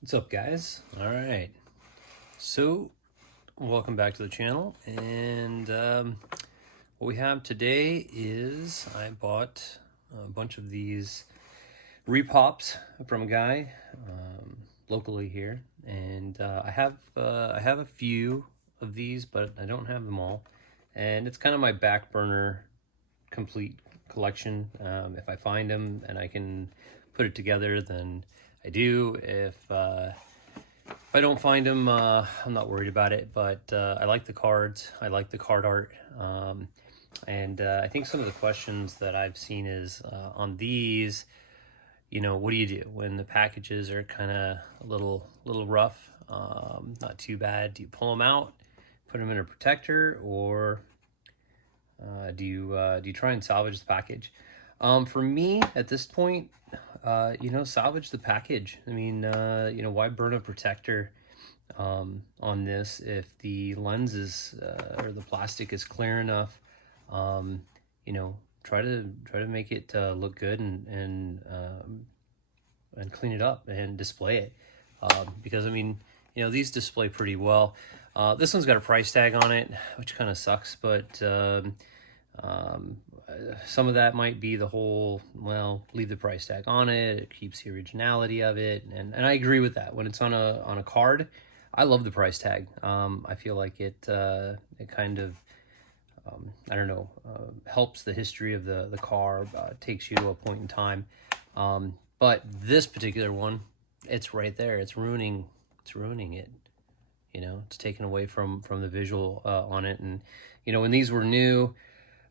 What's up, guys? All right, so welcome back to the channel, and what we have today is I bought a bunch of these repops from a guy locally here, and I have a few of these, but I don't have them all, and it's kind of my back burner complete collection. If I find them and I can put it together, then I do. If I don't find them, I'm not worried about it. But I like the cards. I like the card art. And I think some of the questions that I've seen is on these. What do you do when the packages are kind of a little rough? Not too bad. Do you pull them out, put them in a protector, or do you try and salvage the package? For me, at this point, salvage the package. I mean, why burn a protector on this if the lens is or the plastic is clear enough? Um, try to make it look good and clean it up and display it. Because I mean, these display pretty well. This one's got a price tag on it, which kind of sucks, but um, some of that might be the whole, well, leave the price tag on it. It keeps the originality of it, and I agree with that. When it's on a card, I love the price tag. I feel like it kind of I don't know, helps the history of the car, takes you to a point in time. But this particular one, it's right there. It's ruining it. It's taken away from the visual on it. And when these were new,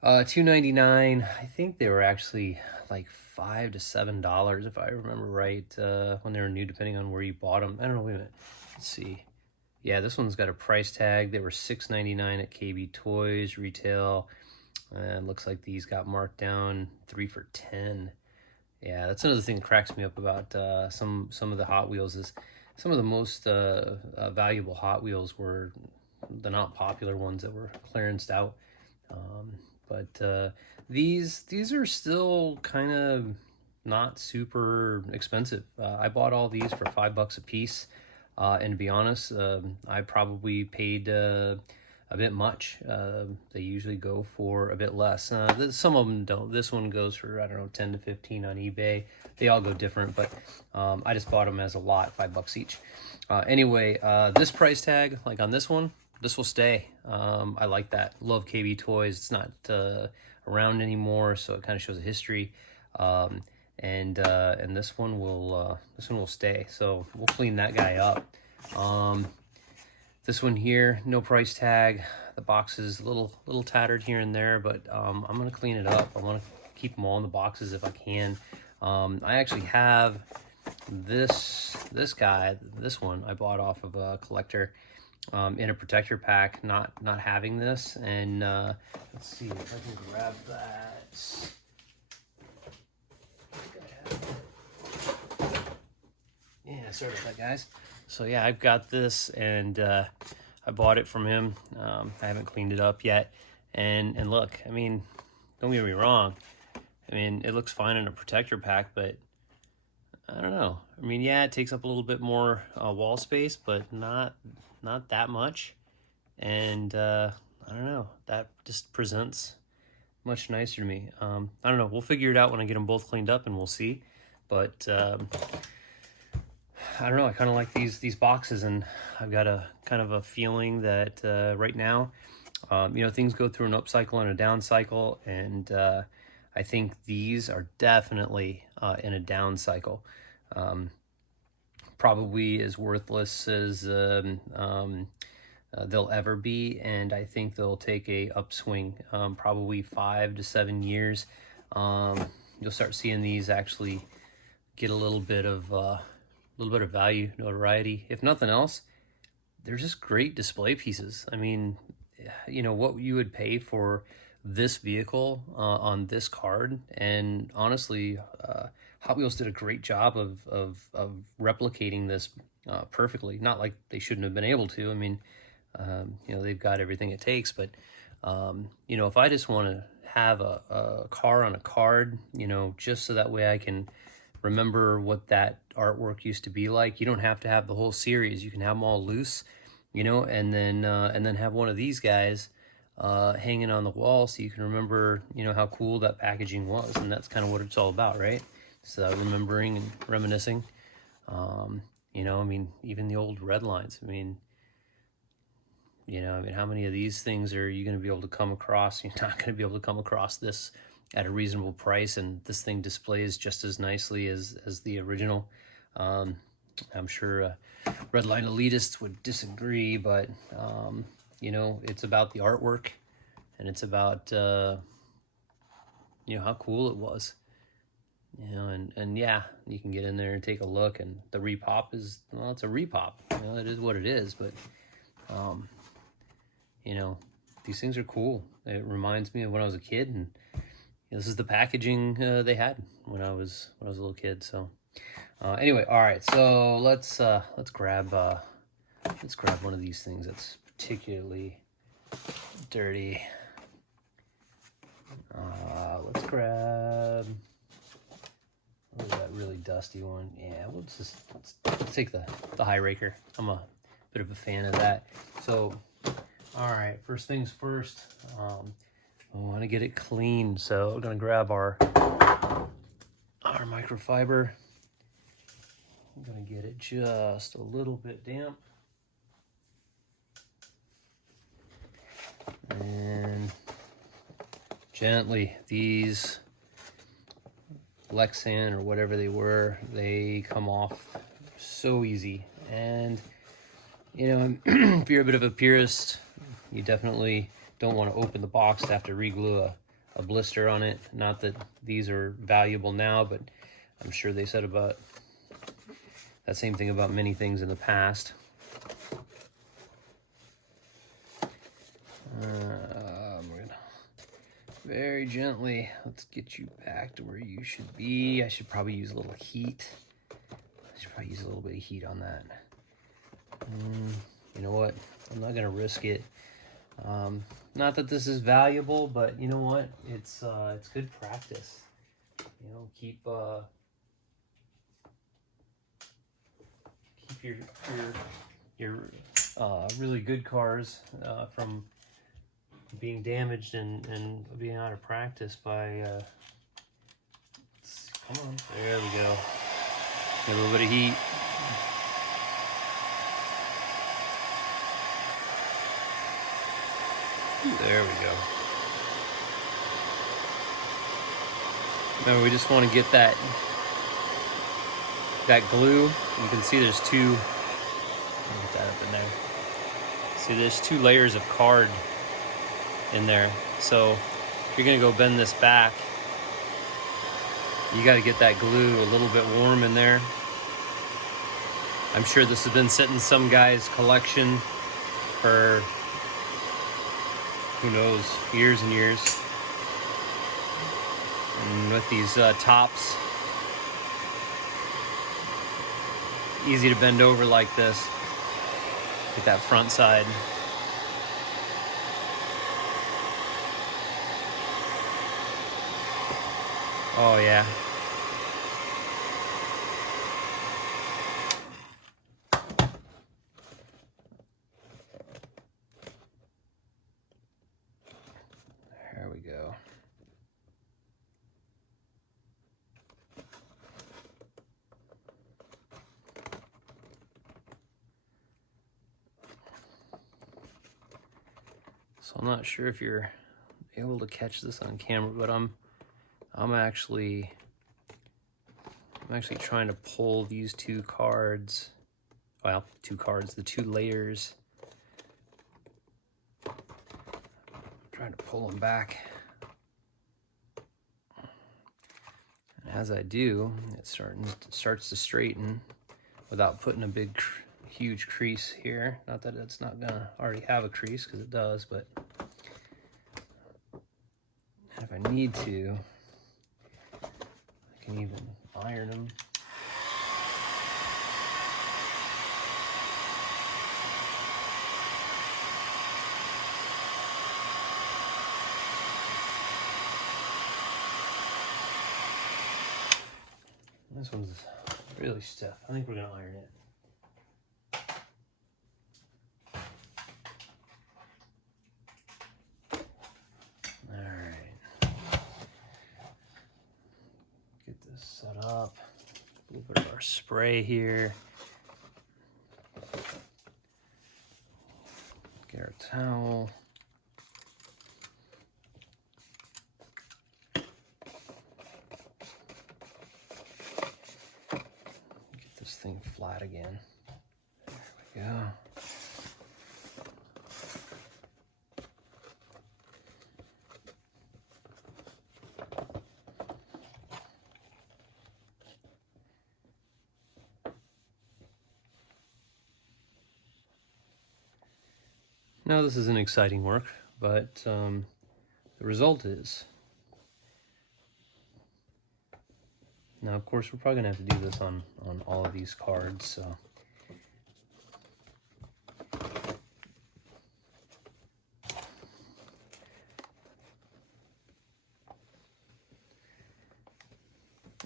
$2.99. I think they were actually like $5 to $7 if I remember right, when they were new, depending on where you bought them. I don't know. Wait a minute. Let's see. Yeah, this one's got a price tag. They were $6.99 at KB Toys retail. And looks like these got marked down 3 for $10. Yeah, that's another thing that cracks me up about some of the Hot Wheels is some of the most valuable Hot Wheels were the not popular ones that were clearanced out. But these are still kind of not super expensive. I bought all these for $5 a piece, and to be honest, I probably paid a bit much. They usually go for a bit less. Some of them don't. This one goes for, I don't know, 10 to 15 on eBay. They all go different, but I just bought them as a lot, $5 each. Anyway, this price tag, like on this one, this will stay. I like that. Love KB Toys. It's not around anymore, so it kind of shows a history. And this one will stay. So we'll clean that guy up. This one here, no price tag. The box is a little tattered here and there, but I'm gonna clean it up. I want to keep them all in the boxes if I can. I actually have this guy. This one I bought off of a collector in a protector pack. Not having this, and let's see if I can grab that. Yeah, sorry about that, guys. So yeah, I've got this, and I bought it from him. I haven't cleaned it up yet, and look, I mean, don't get me wrong. I mean, it looks fine in a protector pack, but I don't know. I mean, yeah, it takes up a little bit more wall space, but not that much. And I don't know. That just presents much nicer to me. I don't know. We'll figure it out when I get them both cleaned up, and we'll see. But I don't know. I kind of like these boxes, and I've got a kind of a feeling that right now, things go through an up cycle and a down cycle, and I think these are definitely in a down cycle. Probably as worthless as they'll ever be, and I think they'll take a upswing, probably 5 to 7 years. You'll start seeing these actually get a little bit of value, notoriety. If nothing else, they're just great display pieces. I mean, what you would pay for this vehicle on this card, and honestly, Hot Wheels did a great job of replicating this perfectly. Not like they shouldn't have been able to. I mean, they've got everything it takes, but if I just want to have a car on a card, just so that way I can remember what that artwork used to be like. You don't have to have the whole series. You can have them all loose, you know, and then have one of these guys hanging on the wall so you can remember, you know, how cool that packaging was. And that's kind of what it's all about, right? So remembering and reminiscing. You know, I mean, even the old red lines. I mean, you know, I mean, how many of these things are you going to be able to come across? You're not going to be able to come across this at a reasonable price, and this thing displays just as nicely as the original. I'm sure redline elitists would disagree, but you know, it's about the artwork, and it's about you know, how cool it was. You know, and yeah, you can get in there and take a look, and the repop is, well, it's a repop. You know, it is what it is, but you know, these things are cool. It reminds me of when I was a kid, and this is the packaging they had when I was a little kid. So anyway, all right. So let's grab one of these things that's particularly dirty. Let's grab, what is that really dusty one? Yeah, let's take the high raker. I'm a bit of a fan of that. So all right, first things first, I want to get it clean. So we're gonna grab our microfiber. I'm gonna get it just a little bit damp. And gently, these Lexan or whatever they were, they come off so easy. And you know, if you're a bit of a purist, you definitely don't want to open the box to have to re-glue a blister on it. Not that these are valuable now, but I'm sure they said about that same thing about many things in the past. We're gonna very gently, let's get you back to where you should be. I should probably use a little heat. I should probably use a little bit of heat on that. You know what? I'm not gonna risk it. Not that this is valuable, but you know what? It's good practice. You know, keep your really good cars from being damaged and being out of practice by come on, there we go. A little bit of heat. There we go. Remember, we just want to get that glue. You can see there's two. Get that up in there. See, there's 2 layers of card in there. So if you're gonna go bend this back, you got to get that glue a little bit warm in there. I'm sure this has been sitting in some guy's collection for, who knows, years and years. And with these tops, easy to bend over like this. Get that front side. Oh yeah. There we go. So I'm not sure if you're able to catch this on camera, but I'm actually trying to pull these 2 cards. Well, 2 cards, the 2 layers. I'm trying to pull them back. And as I do, it starts to straighten without putting a big, huge crease here. Not that it's not gonna already have a crease, because it does, but if I need to, I can even iron them. This one's really stiff. I think we're gonna iron it. All right. Get this set up. A little bit of our spray here. Get our towel. Get this thing flat again. There we go. Now this isn't exciting work, but the result is. Now, of course, we're probably gonna have to do this on all of these cards, so.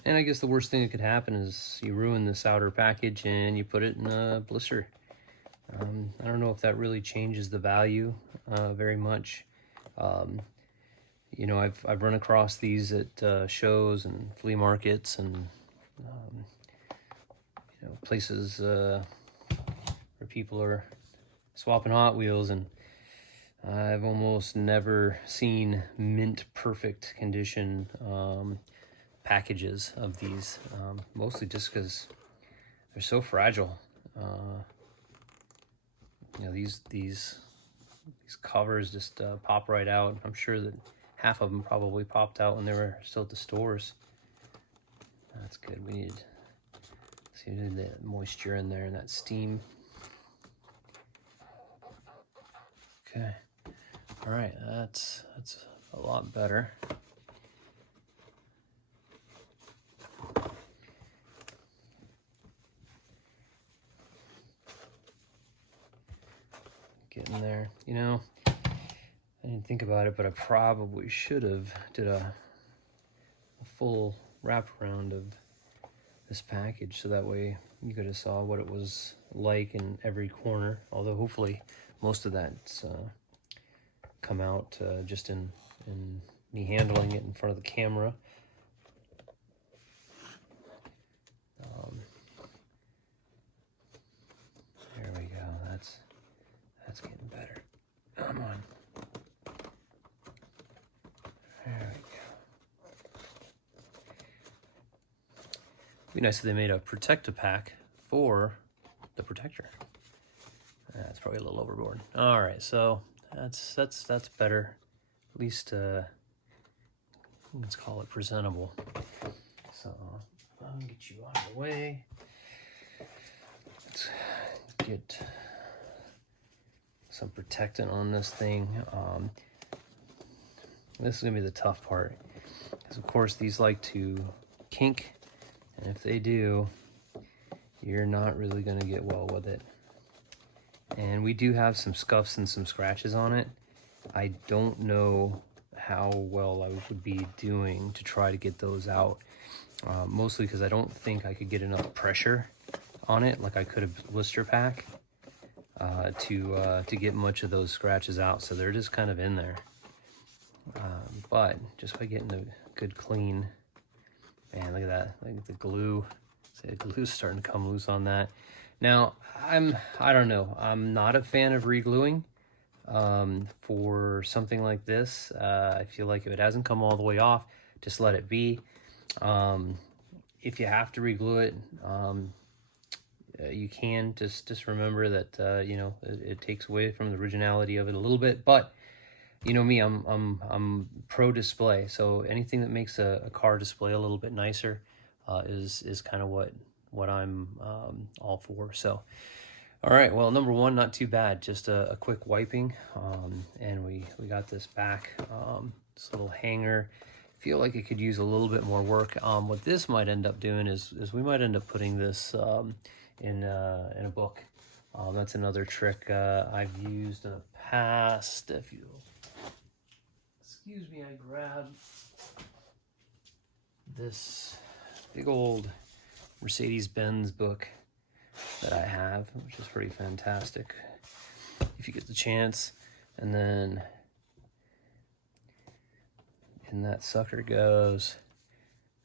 And I guess the worst thing that could happen is you ruin this outer package and you put it in a blister. I don't know if that really changes the value very much. You know, I've run across these at shows and flea markets and you know, places where people are swapping Hot Wheels, and I've almost never seen mint perfect condition packages of these, mostly just because they're so fragile. You know, these covers just pop right out. I'm sure that half of them probably popped out when they were still at the stores. That's good. We need that moisture in there and that steam. Okay. All right. That's a lot better. Getting there. You know, I didn't think about it, but I probably should have did a full wraparound of this package, so that way you could have saw what it was like in every corner. Although hopefully most of that's come out just in me handling it in front of the camera. There we go. That's getting better. Come on. There we go. It'd be nice if they made a protective pack for the protector. That's probably a little overboard. All right, so that's better. At least let's call it presentable. So I'll get you out of the way. Let's get some protectant on this thing. This is gonna be the tough part, because of course these like to kink, and if they do, you're not really gonna get well with it. And we do have some scuffs and some scratches on it. I don't know how well I would be doing to try to get those out, mostly because I don't think I could get enough pressure on it like I could a blister pack to get much of those scratches out. So they're just kind of in there. But just by getting a good clean, man, look at that. Look at the glue. See, the glue's starting to come loose on that. Now, I don't know. I'm not a fan of re-gluing for something like this. I feel like if it hasn't come all the way off, just let it be. If you have to re-glue it, you can just remember that you know, it takes away from the originality of it a little bit. But you know me, I'm pro display, so anything that makes a car display a little bit nicer is kind of what I'm all for. So all right, well, number one, not too bad, just a quick wiping, and we got this back. This little hanger, feel like it could use a little bit more work. What this might end up doing is we might end up putting this in a book. That's another trick I've used in the past. If you excuse me, I grabbed this big old Mercedes-Benz book that I have, which is pretty fantastic if you get the chance. And then in that sucker goes.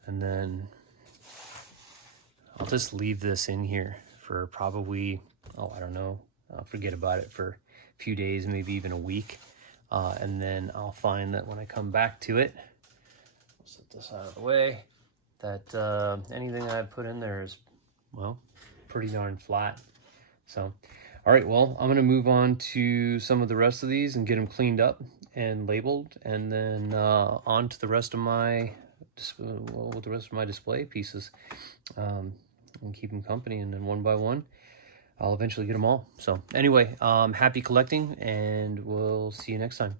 And then I'll just leave this in here for probably, oh, I don't know, I'll forget about it for a few days, maybe even a week. And then I'll find that when I come back to it, I'll set this out of the way, that anything I put in there is, well, pretty darn flat. So, all right, well, I'm going to move on to some of the rest of these and get them cleaned up and labeled, and then on to the rest of my display pieces, and keep them company, and then one by one I'll eventually get them all. So anyway, happy collecting, and we'll see you next time.